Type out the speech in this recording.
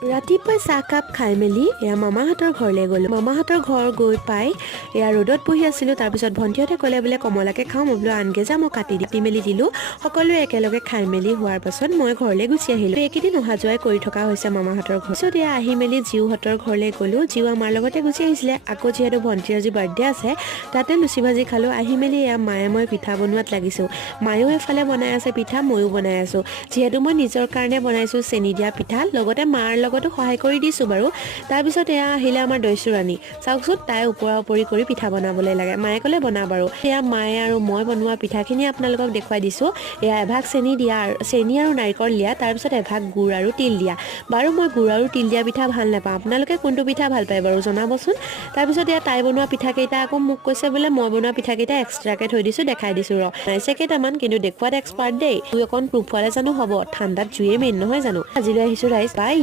ৰাতিপুৱাই চাহকাপ খাই মেলি এয়া মামাহঁতৰ ঘৰলৈ গ'লো। মামাহঁতৰ ঘৰ গৈ পাই এয়া ৰ'দত বহি আছিলোঁ। তাৰপিছত ভণ্টিহঁতে ক'লে বোলে কমলাকে খাওঁ। মই বোলো আনগে যা, মই কাটি মেলি দিলোঁ। সকলোৱে একেলগে খাই মেলি হোৱাৰ পাছত মই ঘৰলৈ গুচি আহিলোঁ। এইকেইদিন অহা যোৱাই কৰি থকা হৈছে মামাহঁতৰ ঘৰ। পিছত এয়া আহি মেলি জিউহঁতৰ ঘৰলৈ গ'লোঁ। জিউ আমাৰ লগতে গুচি আহিছিলে। আকৌ যিহেতু ভণ্টিৰ আজি বাৰ্থডে আছে, তাতে লুচি ভাজি খালোঁ। আহি মেলি এয়া মায়ে মই পিঠা বনোৱাত লাগিছোঁ। মায়েও এফালে বনাই আছে পিঠা, ময়ো বনাই আছোঁ। যিহেতু মই নিজৰ কাৰণে বনাইছোঁ চেনি দিয়া পিঠা, লগতে মাৰ লগতো সহায় কৰি দিছোঁ বাৰু। তাৰপিছত এয়া আহিলে আমাৰ দৈচুৰাণী। চাওকচোন, তাই ওপৰা ওপৰি কৰি পিঠা বনাবলৈ লাগে। মায়ে ক'লে বনা বাৰু। এয়া মায়ে আৰু মই বনোৱা পিঠাখিনি আপোনালোকক দেখুৱাই দিছোঁ। এয়া এভাগ চেনি দিয়া, চেনি আৰু নাৰিকল দিয়া, তাৰপিছত এভাগ গুড় আৰু তিল দিয়া। বাৰু মই গুড় আৰু তিল দিয়া পিঠা ভাল নাপাওঁ। আপোনালোকে কোনটো পিঠা ভাল পায় বাৰু জনাবচোন। তাৰপিছত এয়া তাই বনোৱা পিঠাকেইটা আকৌ মোক কৈছে বোলে মই বনোৱা পিঠাকেইটা এক্সট্ৰাকৈ থৈ দিছোঁ, দেখাই দিছোঁ ৰ। নাইছে কেইটামান, কিন্তু দেখুৱাত এক্সপাৰ্ট দেই। জুই অকণ প্ৰুফ হোৱালে জানো হ'ব? ঠাণ্ডাত জুয়ে মেইন নহয় জানো? আজিলৈ আহিছোঁ ৰাইজ, বাই।